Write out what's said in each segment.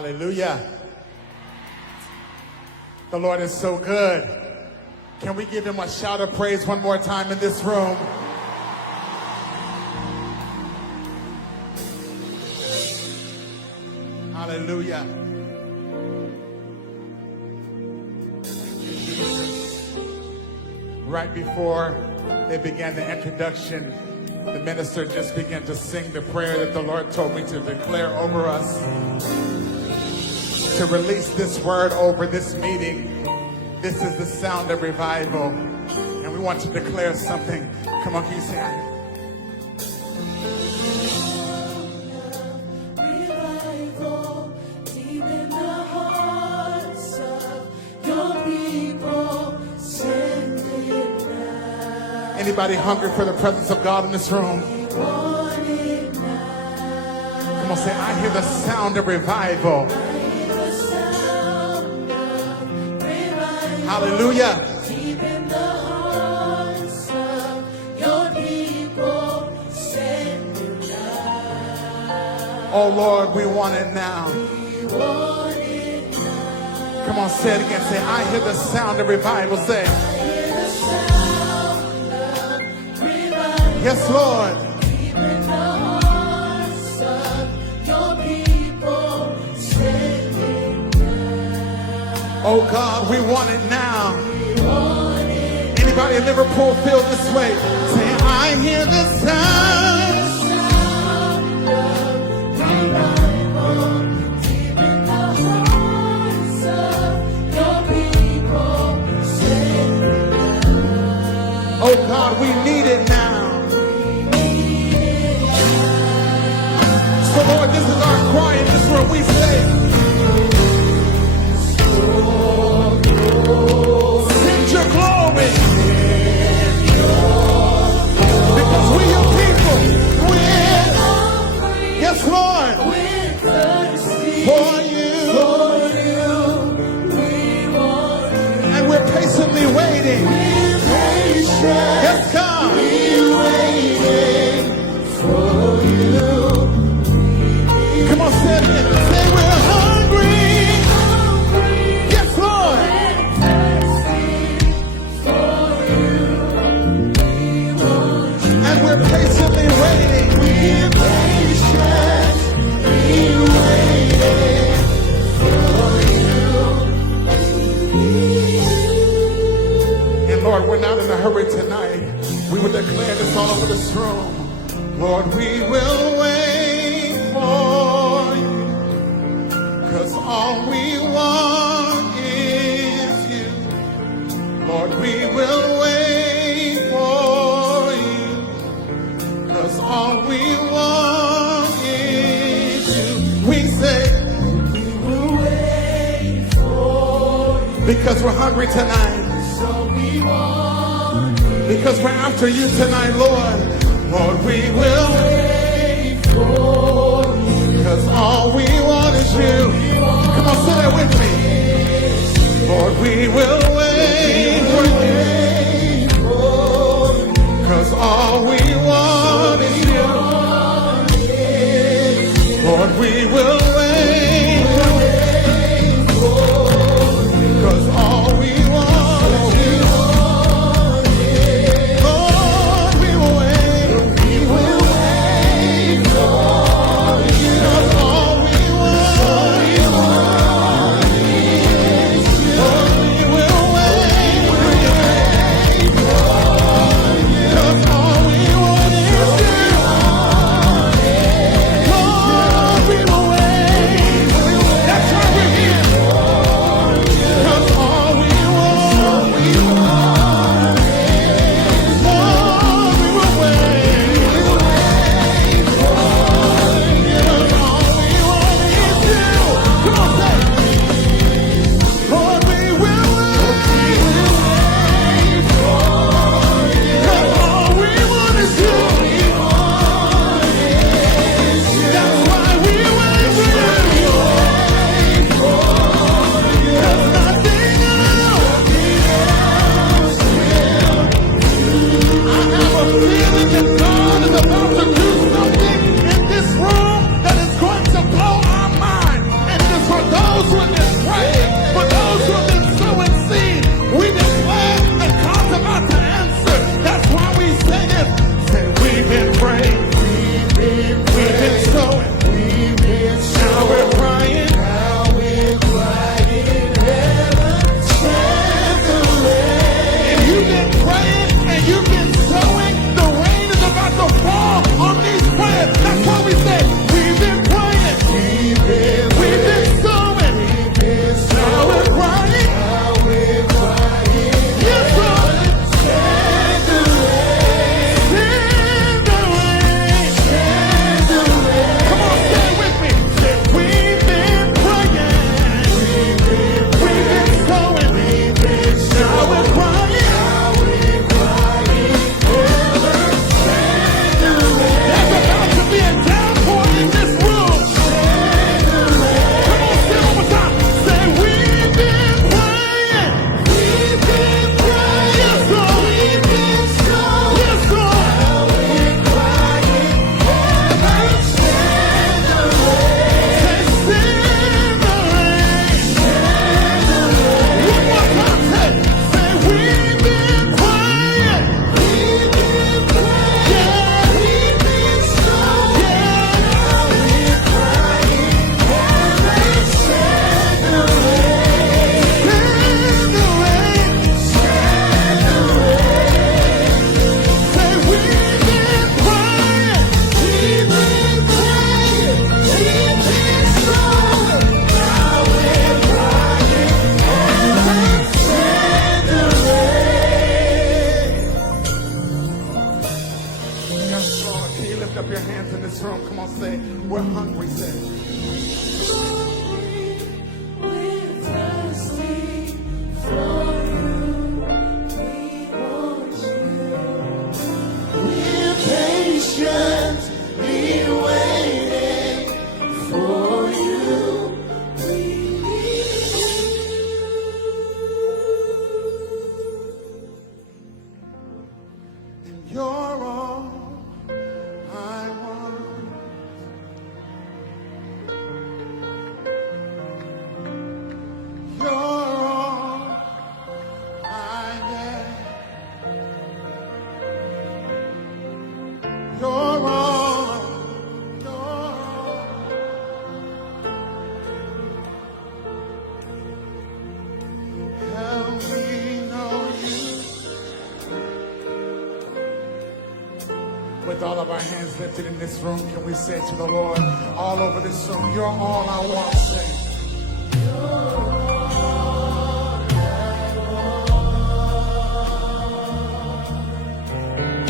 Hallelujah. The Lord is so good. Can we give him a shout of praise one more time in this room? Hallelujah. Right before they began the introduction, the minister just began to sing the prayer that the Lord told me to declare over us, to release this word over this meeting. This is the sound of revival, and we want to declare something. Come on, can you say it? Anybody hungry for the presence of God in this room? Come on, say, I hear the sound of revival. Hallelujah. Oh Lord, we want it now. Come on, say it again. Say, I hear the sound of revival. Say, yes, Lord. Oh God, we want it now. Anybody in Liverpool feel this way? Say, I hear the sound. Oh God, we need it now. So Lord, this is our cry in this room. We say, send your glory. Because we your people. Yes, Lord. For you. And we're patiently waiting. Yes, God. We're waiting for you. Come on, say it again. Say we're hungry. Yes, Lord. And we're patiently waiting. We're patiently waiting for you. And Lord, we're not in a hurry tonight. We will declare this all over this room. Lord, we will wait for you. 'Cause all we want is you. Lord, we will wait for you. 'Cause all we want is you. We say, we will wait for you. Because we're hungry tonight. Because we're after you tonight, Lord. Lord, we will wait for you. Because all we want is you. Come on, say that with me. Lord, we will wait for you. Because all we want is you. Lord, we will wait for you. Because all we want is you. lift up your hands in this room. Come on, say, we're hungry, say. We're thirsty for you. We want you. We're patiently waiting for you. We need you. And you're all I want. You're all I get. You're all. You're all. Help me know you. With all of our hands lifted in this room, can we say to the Lord, all over this room, you're all I want, say.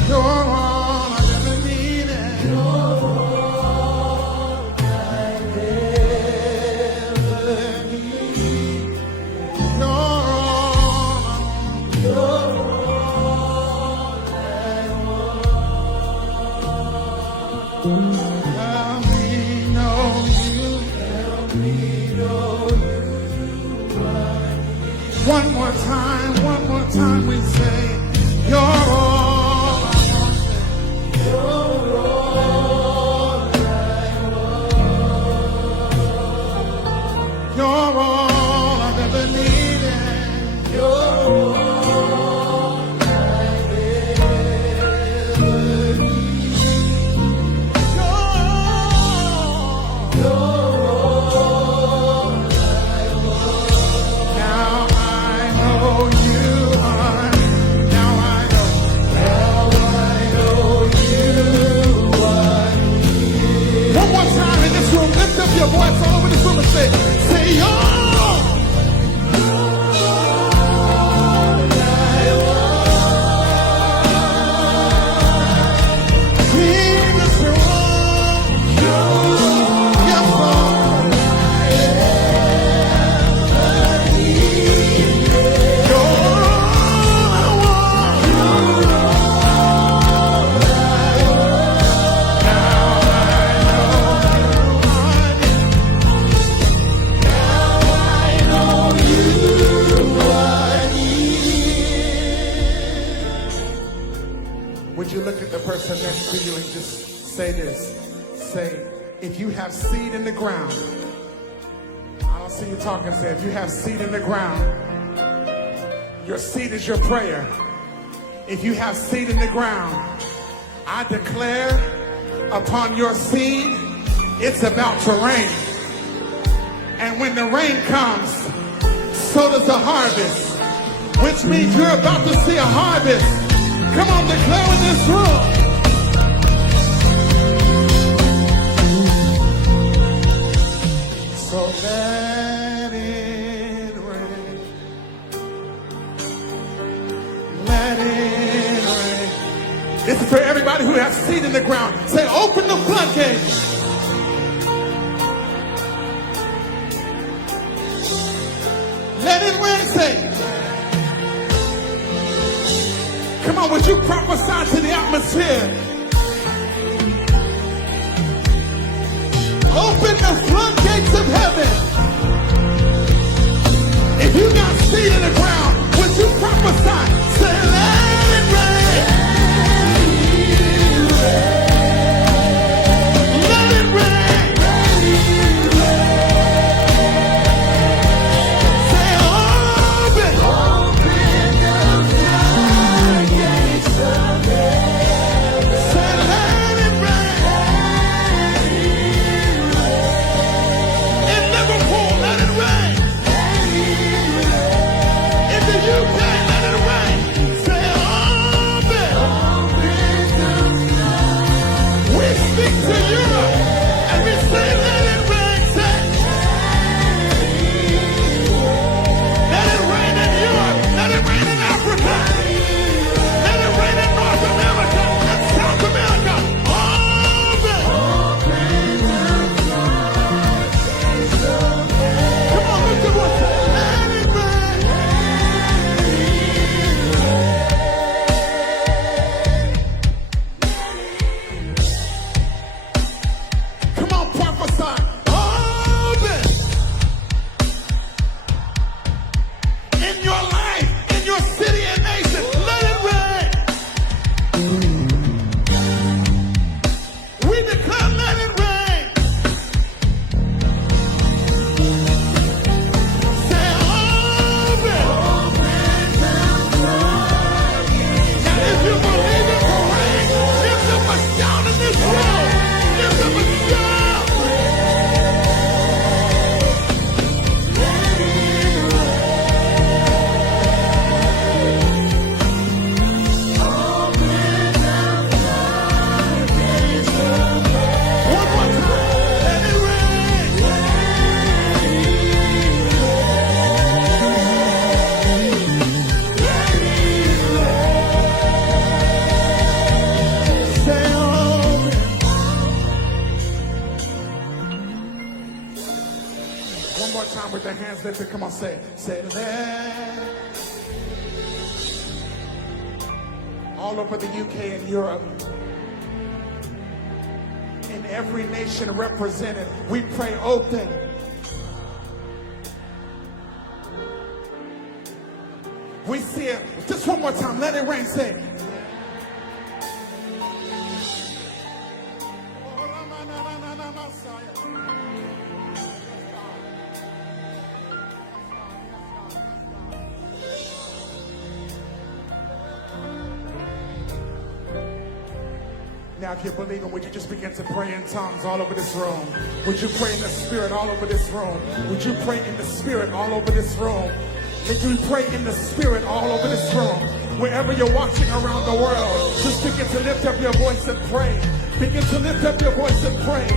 You're all I've ever needed. You're all I've ever needed. You're all. You're all I want. Help me know you. Help me know you. One more time we say, you're all. You're all I've ever needed. You're all I've ever needed. You're all I want. Now I know you are. Now I know you are. One more time in this room, lift up your voice all over this room and say you're. Would you look at the person next to you and just say this? Say, if you have seed in the ground, I don't see you talking, say, if you have seed in the ground, your seed is your prayer. If you have seed in the ground, I declare upon your seed, it's about to rain. And when the rain comes, so does the harvest, which means you're about to see a harvest. Come on, declare in this room. So let it rain. Let it rain. This is for everybody who has seed in the ground. Say, open the floodgates. Let it rain, say. Come on, would you prophesy to the atmosphere? Open the floodgates of heaven. If you got seed in the ground, would you prophesy? Say, let it rain. Let it rain. Say, open. Open the floodgates of heaven. your hands lifted. Come on, say it. Say there. All over the UK and Europe, in every nation represented, we pray open. We see it. Just one more time. Let it rain. Say it. Now, if you're believing, would you just begin to pray in tongues all over this room? Would you pray in the Spirit all over this room? Would you pray in the Spirit all over this room? Would you pray in the Spirit all over this room? Wherever you're watching around the world, just begin to lift up your voice and pray. Begin to lift up your voice and pray.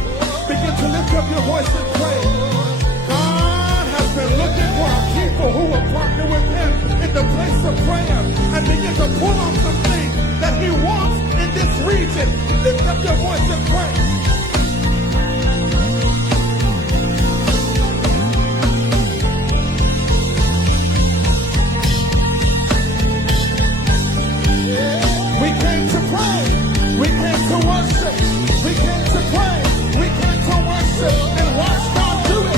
Begin to lift up your voice and pray. God has been looking for a people who will partner with Him in the place of prayer and begin to pull on some things that He wants in this region. Lift up your voice and pray. We came to pray. We came to worship. We came to pray. We came to worship and watch God do it.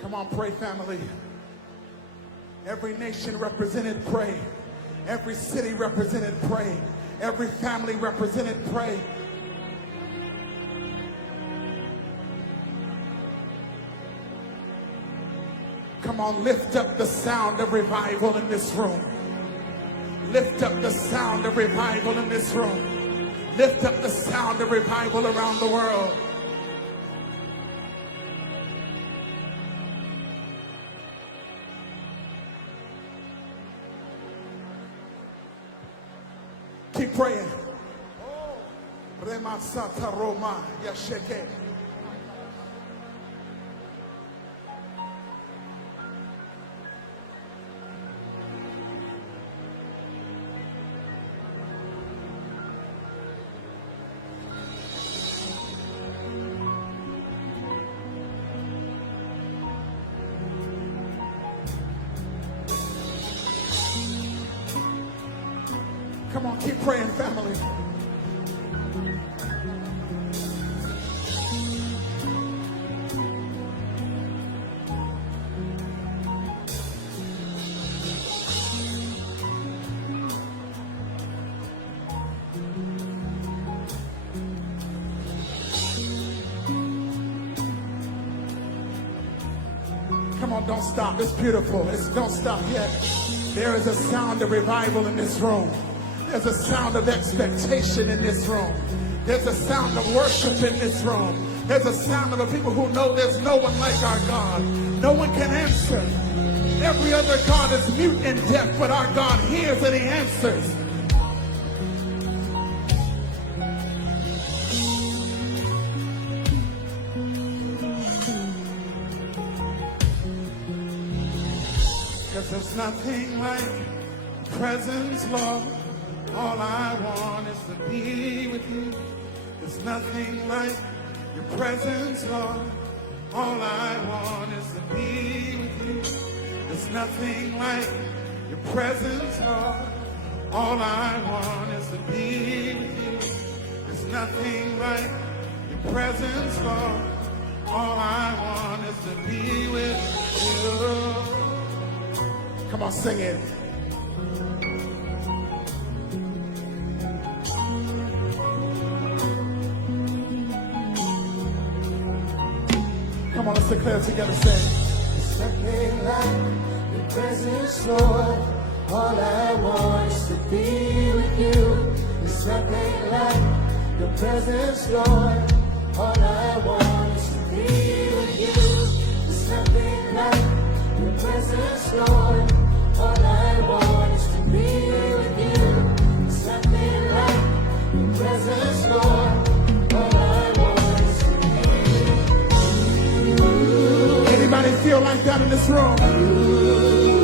Come on, pray, family. Every nation represented, pray. Every city represented, pray. Every family represented, pray. Come on, lift up the sound of revival in this room. Lift up the sound of revival in this room. Lift up the sound of revival around the world. Keep praying. Remasata Roma Yasheke. Come on, keep praying, family. Come on, don't stop. It's beautiful. Don't stop yet. There is a sound of revival in this room. There's a sound of expectation in this room. There's a sound of worship in this room. There's a sound of a people who know there's no one like our God. No one can answer. Every other God is mute and deaf, but our God hears and He answers. Because there's nothing like presence, Lord. All I want is to be with you. There's nothing like your presence, Lord. All I want is to be with you. There's nothing like your presence, Lord. All I want is to be with you. There's nothing like your presence, Lord. All I want is to be with you. Come on, sing it. Come on, let's declare together, say. There's nothing like your presence, Lord. All I want is to be with you. There's nothing like your presence, Lord. All I want is to be with you. There's nothing like your presence, Lord. All I want is to be with you. There's nothing like Anybody feel like that in this room?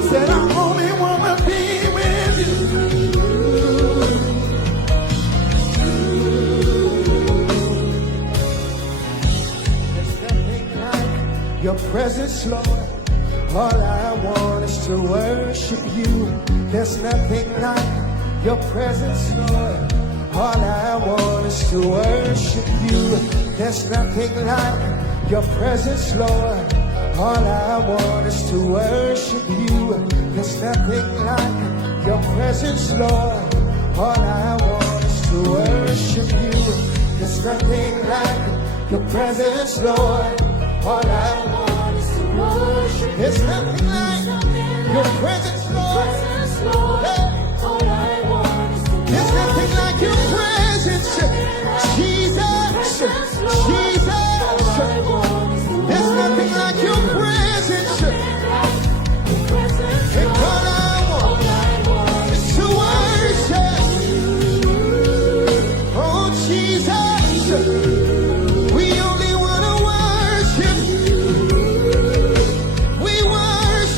Said I only want to be with you. There's nothing like your presence, Lord. All I want is to worship you. There's nothing like your presence, Lord. All I want is to worship you. There's nothing like your presence, Lord. All I want is to worship you. There's nothing like your presence, Lord. All I want is to worship you. There's nothing like your presence, Lord. All I want is to worship you. There's nothing like your presence, Lord. Hey. All I want is to worship you. There's nothing like your presence, Jesus, Jesus. There's nothing like your presence. And all I want is to worship. Oh, Jesus, we only want to worship. We worship.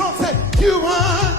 on, say, you are